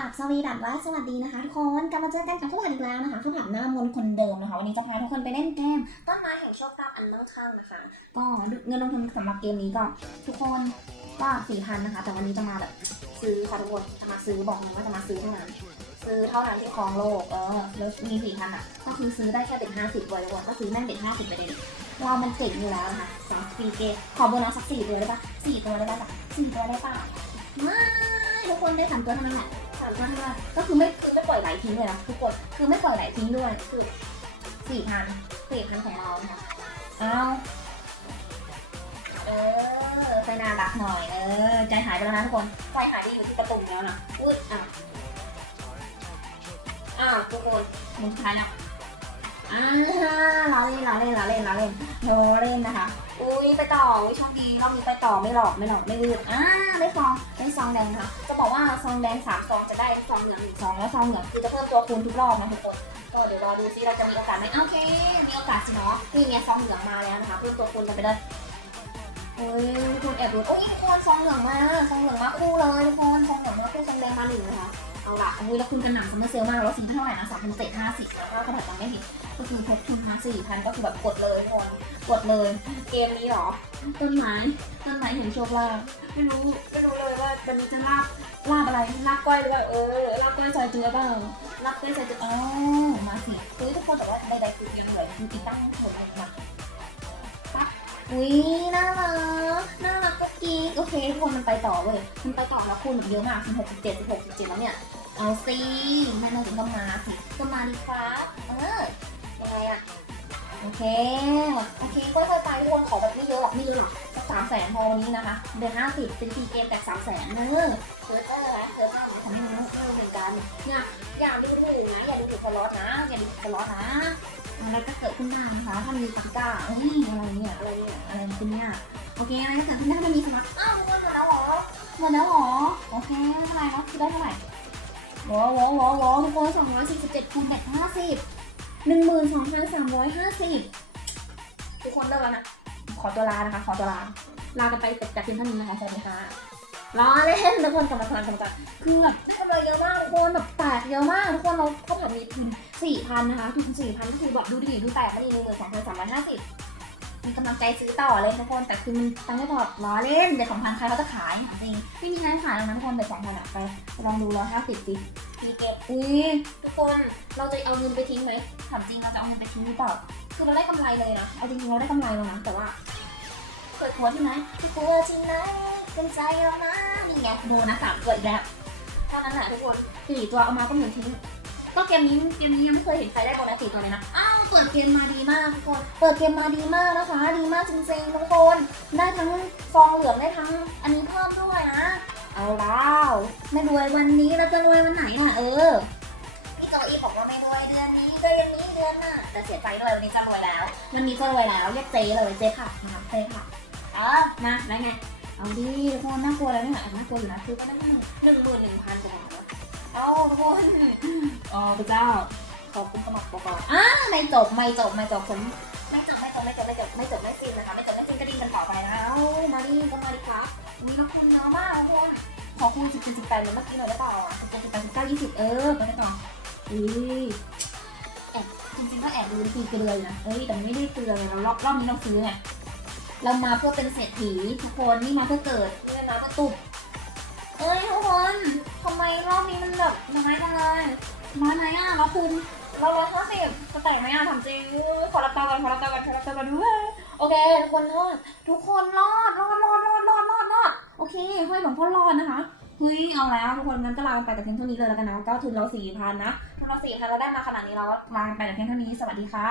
กับสวีดัตและสวัสดีนะคะทุกคนกลับมาเจอกันกับข้าวผัดอีกแล้วนะคะข้าวผัดหน้ามนคนเดิมนะคะวันนี้จะพาทุกคนไปเล่นเกมต้นไม้แห่งโชคลาภอันมั่งคั่งนะคะ ก็เงินลงทุนสำหรับเกมนี้ก็ทุกคนก็สี่พันนะคะ แต่วันนี้จะมาแบบซื้อค่ะทุกคนจะมาซื้อบอกเลยว่าจะมาซื้อเท่านั้นซื้อเท่านั้นที่ครองโลกเออแล้วมีสี่พันอะก็คือซื้อได้แค่เด็กห้าสิบเลยทุกคนก็ซื้อแม่งเด็กห้าสิบไปเลยเรามันเก่งอยู่แล้วนะคะสำหรับฟรีเกมขอโบนัสสักสี่ตัวได้ปะสี่ตัวได้ปะจ๊ะสี่ตัวได้ปะม่ทุกคนได้สามตัวเท่านั้นแหละ สามตัวเท่านั้นก็คือไม่คือไม่ปล่อยไหลทิ้งเลยนะทุกคนคือไม่ปล่อยไหลทิ้งด้วยคือสี่พันสี่พันของเรานะคะเอาเออใจน่ารักหน่อยเออใจหายไปแล้วนะทุกคนใจหายไปอยู่ที่กระตุกแล้วนะอุ้ยอะอะทุกคนมุนท้ายแล้วอ่าเราเล่นเราเล่นเราเล่นเราเล่นเราเล่นนะคะ อุ้ยไปต่ออุ้ยโชคดีรอบนี้ไปต่อไม่หลอกไม่หลอกไม่ลืดอ่าได้ซองได้ซองแดงค่ะ จะบอกว่าซองแดงสามซองจะได้ซองเหลืองหนึ่งซองแล้วซองเหลืองคือจะเพิ่มตัวคูณทุกรอบนะทุกคนก็เดี๋ยวรอดูซิเราจะมีโอกาสไหมโอเค มีโอกาสสิเนาะนี่ไงซองเหลืองมาแล้วนะคะเพิ่มตัวคูณกันไปเลยโอ้ยคุณแอบดูโอ้ยทุกคนซองเหลืองมาซองเหลืองมาคู่เลยทุกคนซองเหลืองมาคู่ซองแดงมาหนึ่งนะคะ เอาละอุ้ยแล้วคุณกันหนังซัมเมอร์เซลมากแล้วสีเท่าไหร่นะสามพันเจ็ดห้าสิบแล้วก็ขนาดจำไม่ผิดก็คือทบทุนมาสี่พันก็คือแบบกดเลยทุกคนกดเลย เกมนี้หรอ ต้นไม้ต้นไม้เห็นโชคลาภไม่รู้ไม่รู้เลยว่าวันนี้จะลาบลาบอะไรลาบก้อยหรือว่าเออลาบก้อยซอยเจือเปล่าลาบก้อยซอยเจืออ๋อมาสิเฮ้ยทุกคนแต่ว่าในใดคือยังเหลือคือติดตั้งหมดเลยมาปั๊บอุ้ยน่ารักน่ารักก็กีโอเคทุกคนมันไปต่อเลยมันไปต่อแล้วคูณเยอะมากสิบหกสิบเจ็ดสิบหกสิบเจ็ดแล้วเนี่ย เอาสิแม่เราถึงก็มาสิก็มาดีครับเออยังไงอะโอเคโอเคค่อยๆไปทุกคนขอแบบไม่เยอะหรอกไม่เยอะหรอกสักสามแสนพอวันนี้นะคะเดือนห้าสิบเป็นทีเกมแต่สามแสนเนอะเธอเจอนะเธอเจอทำให้มันเออเหมือนกันเนี่ยอย่าดูถูกนะอย่าดูถูกสล็อตนะอย่าดูถูกสล็อตนะอะไรก็เกิดขึ้นได้นะคะถ้ามีตังก้าเฮ้ยอะไรเนี่ยอะไรเนี่ยอะไรมันเป็นเนี่ยโอเคอะไรก็เกิดขึ้นได้ถ้ามันมีสมัครอ้าวหมดแล้วเหรอหมดแล้วเหรอโอเคไม่เป็นไรเนาะคือได้เท่าไหร่ วอวอวอวอทุกคนสองร้อยสี่สิบเจ็ดคูณแปดห้าสิบหนึ่งหมื่นสองพันสามร้อยห้าสิบทุกคนเลิกแล้วนะ ขอตัวลานะคะ ขอตัวลา ลากันไปจากเพียงเท่านี้นะคะสวัสดีค่ะล้อเล่นทุกคนกำลังกำลังกำลังคือแบบได้กำไรเยอะมากทุกคนแบบแตกเยอะมากทุกคนเราเขาแบบมีทุนสี่พันนะคะทุนสี่พันก็คือแบบดูดิดูแตกมาดีหนึ่งหมื่นสองพันสามร้อยห้าสิบ มีกำลังใจซื้อต่อเลยทุกคน แต่คือมันตังค์ไม่พอล้อเล่นเดี๋ยวสองพันใครเขาจะขายหาจริงไม่มีใครขายแล้วนะทุกคนเดี๋ยวสองพันอะไปลองดูร้อยห้าสิบสิมีเก็บอุ้ยทุกคนเราจะเอาเงินไปทิ้งไหมถามจริงเราจะเอาเงินไปทิ้งหรือเปล่าคือเราได้กำไรเลยนะเอาจริงๆเราได้กำไรแล้วนะแต่ว่าเกิดหัวที่ไหนที่ตัวที่ไหนเป็นใจเรานะนี่ไงโดนนะสามตัวอีกแล้วเท่านั้นแหละทุกคนสี่ตัวเอามาก็เหมือนทิ้งก็เกมนี้เกมนี้ยังไม่เคยเห็นใครได้โบนัสสี่ตัวเลยนะอ้าว เปิดเกมมาดีมากทุกคนเปิดเกมมาดีมากนะคะ ดีมากจริงๆทุกคน ได้ทั้งฟองเหลืองได้ทั้งอันนี้เพิ่มด้วยนะ เอาแล้วไม่รวยวันนี้เราจะรวยวันไหนเนี่ยเออพี่โจอีบอกว่าไม่รวยเดือนนี้เดือนนี้เดือนหน้าจะเสียใจเลยวันนี้จะรวยแล้ว วันนี้จะรวยแล้วเรียกเจเลยเจค่ะนะครับเจค่ะอ๋อมาแล้วไงเอาดิทุกคนน่ากลัวแล้วเนี่ยแอบน่ากลัวอยู่นะคือก็ได้หนึ่งหนึ่งหมื่นหนึ่งพันกว่าบาทแล้วเอาทุกคนอ๋อพระเจ้า ขอบคุณสมัครบอกก่อนอ่าไม่จบไม่จบไม่จบผมไม่จบไม่จบไม่จบไม่จบไม่จบไม่สิ้นะคะไม่จบไม่สิ้นก็ดิ้นกันต่อไปนะเอามาดิก็มาดิครับมีน้องคุณน้องมากทุกคนขอคูณสิบเจ็ดสิบแปดเหมือนเมื่อกี้หน่อยได้เปล่าสิบเจ็ดสิบแปดสิบเก้ายี่สิบเออไปกันต่ออุ้ยแอบจริงๆก็แอบดูตีเกลืออยู่นะเอ้ยแต่ไม่ได้เกลือเลยเรารอบรอบนี้เราซื้อไงเรามาเพื่อเป็นเศรษฐีทุกคนนี่มาเพื่อเกิดไม่ได้มาเพื่อตุบเอ้ยทุกคนทำไมรอบนี้มันแบบน้อยจังเลยน้อยไหมอะเราคุม เราร้อยห้าสิบจะแตกไหมอะถามจริงขอรับตากันขอรับตากันขอรับตากันด้วยโอเค ทุกคนรอด ทุกคนรอดรอดรอดรอดรอดรอดรอดโอเคห้อยหลวงพ่อรอดนะคะเฮ้ยเอาแล้วทุกคนงั้นก็ลาไปแต่เพียงเท่านี้เลยแล้วกันนะก็ทุนเราสี่พันนะทุนเราสี่พันเราได้มาขนาดนี้เราก็ลาไปแต่เพียงเท่านี้สวัสดีค่ะ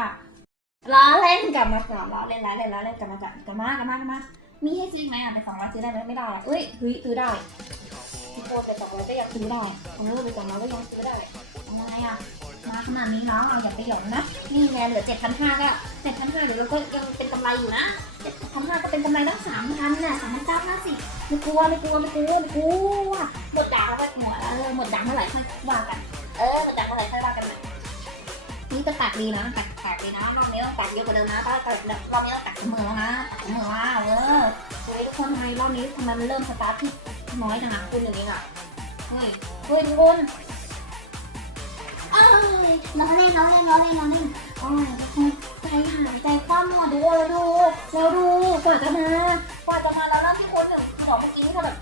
ล้อเล่นกลับมาก่อนล้อเล่นล้อเล่นล้อเล่นกลับมาก่อนกลับมากลับมากลับมามีให้ซื้อไหมอะไปสองร้อยซื้อได้ไหมไม่ได้อะเอ้ยเฮ้ยซื้อได้พี่โคตรไปสองร้อยก็ยังซื้อได้เออไปสองร้อยก็ยังซื้อได้อะไรอะ มาขนาดนี้เนาะอย่าไปหยงนะ นี่ไงเหลือเจ็ดพันห้าก็เจ็ดพันห้าเดี๋ยวเราก็ยังเป็นกำไรอยู่นะเจ็ดพันห้าก็เป็นกำไรตั้งสามพันน่ะสามพันเก้าห้าสิบไม่กลัวไม่กลัวไม่กลัวไม่กลัวหมดดังแล้วหัวเออหมดดังเมื่อไหร่ค่อยว่ากัน เออหมดดังเมื่อไหร่ค่อยว่ากันใหม่นี่ก็ตักดีนะตักตักดีนะรอบนี้ต้องตักเยอะกว่าเดิมนะถ้าตักรอบนี้ต้องตักเสมอแล้วนะเสมอว่าเออสวยทุกคนทำไมรอบนี้ทำไมมันเริ่มสตาร์ทที่น้อยจังอะคุณหนึ่งเองอะเฮ้ยเฮ้ยทุกคนอ้ น้องเล่นน้องเล่นน้องเล่นน้องเล่นโอ้ยใจหายใจคว่ำอะดูเราดูเราดูกว่าจะมากว่าจะมาแล้วเริ่มที่คนหนึ่งคือบอกเมื่อกี้นี่เขาแบบ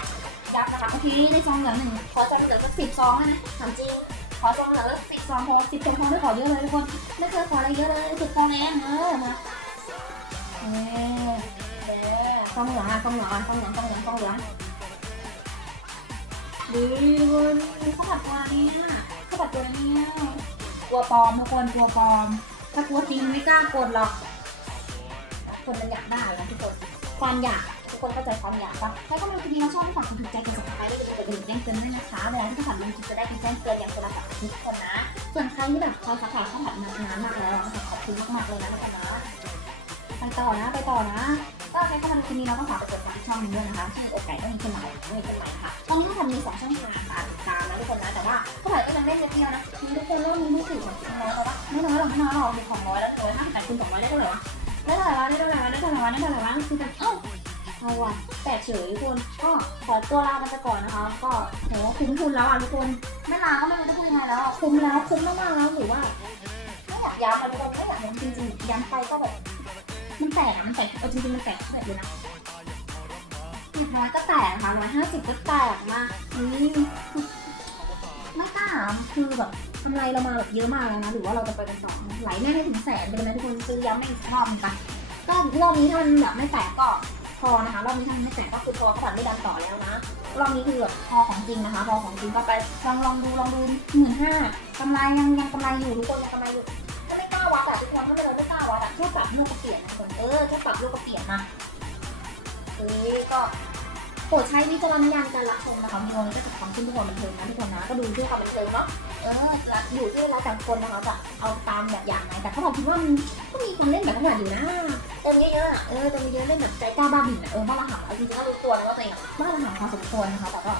ยับนะคะโอเคได้ซองเหลือหนึ่งขอซองเหลือสักสิบซองนะถามจริงขอซองเหลือสิบซองพอสิบซองพอไม่ขอเยอะเลยทุกคนไม่เคยขออะไรเยอะเลยสิบซองเองเออมาเออเออซองเหลืองอะซองเหลืองอะซองเหลืองซองเหลืองซองเหลืองดีคุณข้าวผัดตัวเนี้ยข้าวผัดตัวเนี้ย กลัวปลอมทุกคนกลัวปลอม ถ้ากลัวจริงไม่กล้ากดหรอก คนมันอยากได้นะทุกคน ความอยากทุกคนเข้าใจความอยากปะถ้าก็มันจะมีน้องชอบที่ฝากคุณถูกใจกด subscribe ได้กดกระดิ่งแจ้งเตือนด้วยนะคะเวลาที่ผ่านลงคลิปจะได้เป็นแจ้งเตือนอย่างโทรศัพท์ทุกคนนะ ส่วนใครที่แบบคอยสักขาข้าวผัดมานานมากแล้วขอบคุณมากๆเลยนะทุกคนนะไปต่อนะไปต่อนะ ก็ในข้าวผัดคลิปนี้เราต้องฝากไปกดติดช่องนึงด้วยนะคะที่อกไก่ก็มีคนใหม่ด้วยคนใหม่ค่ะตอนนี้ข้าวผัดมีสองช่องทางค่ะติดตามนะทุกคนนะแต่ว่าข้าวผัดก็ยังเล่นเดียวนะมีทุกคนเริ่มมีรู้สึกของจริงแล้วแต่ว่าไม่น้อยหรอกไม่น้อยหรอกมีของร้อยแล้วเลยห้าสิบแปดคูณสองร้อยได้เท่าไหร่วะได้เท่าไหร่วะได้เท่าไหร่วะได้เท่าไหร่วะได้เท่าไหร่วะคือแบบเอ้าเอาว่ะแปลกเฉยทุกคนก็ขอตัวลากันไปก่อนนะคะ ก็โหคุ้มทุนแล้วอะทุกคนไม่ลาก็ไม่รู้จะพูดยังไงแล้วคุ้มแล้วคุ้มมากๆแล้วหรือว่าไม่อยากย้ำอะทุกคนไม่อยากย้ำจริงๆย้ำไปก็แบบ มันแตกอะมันแตกเอาจริงๆมันแตกแบบเลยนะเรียบร้อยก็แตกนะคะร้อยห้าสิบก็แตกมากอืมไม่กล้าคือแบบกำไรเรามาแบบเยอะมากแล้วนะ หรือว่าเราจะไปเป็นต่อไหลแม่ให้ถึงแสนไปเลยนะทุกคนซื้อย้ำไม่อีกรอบนึงไปก็รอบนี้ถ้ามันแบบไม่แตกก็พอนะคะรอบนี้ถ้ามันไม่แตกก็คือพอเขาผัดไม่ดันต่อแล้วนะรอบนี้คือแบบพอของจริงนะคะ พอของจริงก็ไปลองลองดูลองดูหมื่นห้ากำไรยังยังกำไรอยู่ทุกคนยังกำไรอยู่ ถ้าไม่กล้าวัดอะทุกคนถ้าไม่เราไม่กล้าวัดอะแค่ปรับลูกก็เปียนนะคนเออแค่ปรับลูกก็เปียนมาเอ้ยก็โปรดใช้วิจารณญาณการรับชมนะคะมีวันนี้ก็จะทำขึ้นทุกคนบันเทิงนะทุกคนนะก็ดูที่ความบันเทิงเนาะเอออยู่ที่เราแต่ละคนนะคะจะเอาตามแบบอย่างไหนแต่เขาบอกคิดว่ามันก็มีคนเล่นแบบขนาดอยู่นะเติมเยอะๆเออเติมเยอะเล่นแบบใจกล้าบ้าบิ่นเออบ้าระหังอะจริงๆก็รู้ตัวนะว่าตัวเองบ้าระหังพอสมควรนะคะแต่ก็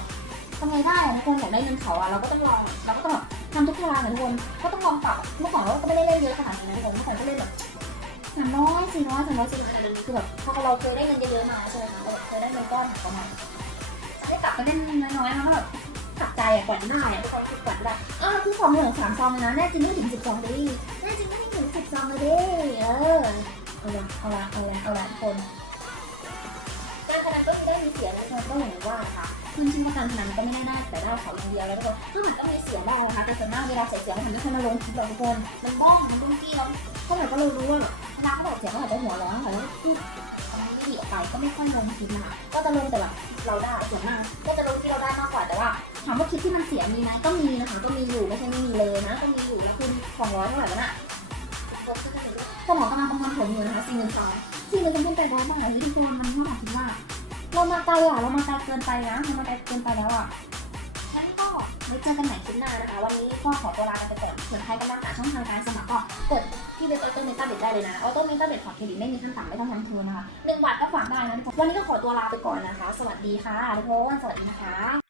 ทำไงได้อะทุกคนอยากได้เงินเขาอะเราก็ต้องลองเราก็ต้องแบบทำทุกทางอะทุกคนก็ต้องลองปรับเมื่อก่อนเราก็ไม่ได้เล่นเยอะขนาดนี้นะทุกคนเมื่อก่อนก็เล่นแบบสามร้อยสี่ร้อยสามร้อยสี่ร้อยแต่เดี๋ยวนี้คือแบบพอเราเคยได้เงินเยอะๆมาใช่ไหมคะเราแบบเคยได้เงินก้อนประมาณได้กลับมาเล่นน้อยๆแล้วก็แบบกลับใจอะก่อนหน้าอะทุกคนคือก่อนได้อ้าวคือของเหลือสามซองเลยนะแน่จริงไม่ถึงสิบซองดิแน่จริงไม่ถึงสิบซองเลยดิเออเอาละเอาละเอาละเอาละทุกคนการพนันก็มีได้มีเสียงนะคะก็อย่างว่านะคะ ขึ้นชื่อว่าการพนันก็ไม่ได้ได้แต่ได้ของอย่างเดียวแล้วทุกคนคือมันก็มีเสียบ้างนะคะแต่ส่วนมากเวลาเสียเสียมันไม่ค่อยมาลงคลิปหรอกทุกคนมันบ้องมันรุ่งกี้แล้วเท่าไหร่ก็เรารู้ว่าแบบเวลาเขาบอกเสียก็อาจจะหัวร้อนค่ะแล้วพูดอะไรไม่ดีออกไปก็ไม่ค่อยลงคลิปนะคะก็จะลงแต่แบบเราได้ส่วนมากก็จะลงที่เราได้มากกว่าแต่ว่าถามว่าคลิปที่มันเสียมีไหมก็มีนะคะก็มีอยู่ไม่ใช่ไม่มีเลยนะก็มีอยู่แล้วคุณสองร้อยเท่าไหร่แล้วน่ะสมองกำลังประมวลผลอยู่นะคะสี่หมื่นสองสี่หมื่นสองพันแปดร้อยบาทที่ทุกคนมันเท่าไหร่คิดว่า เรามาไกลอะเรามาไกลเกินไปนะเรามาไกลเกินไปแล้วอะงั้นก็ไว้เจอกันใหม่คลิปหน้านะคะ วันนี้ก็ขอตัวลากันไปก่อนส่วนใครกำลังหาช่องทางการสมัครก็กดที่เว็บออโต้เมตาเบ็ดได้เลยนะออโต้เมตาเบ็ดฝากเครดิตไม่มีขั้นต่ำไม่ต้องทำทุนนะคะหนึ่งบาทก็ฝากได้นะวันนี้ก็ขอตัวลาไปก่อนนะคะ สวัสดีค่ะทุกคนสวัสดีนะคะ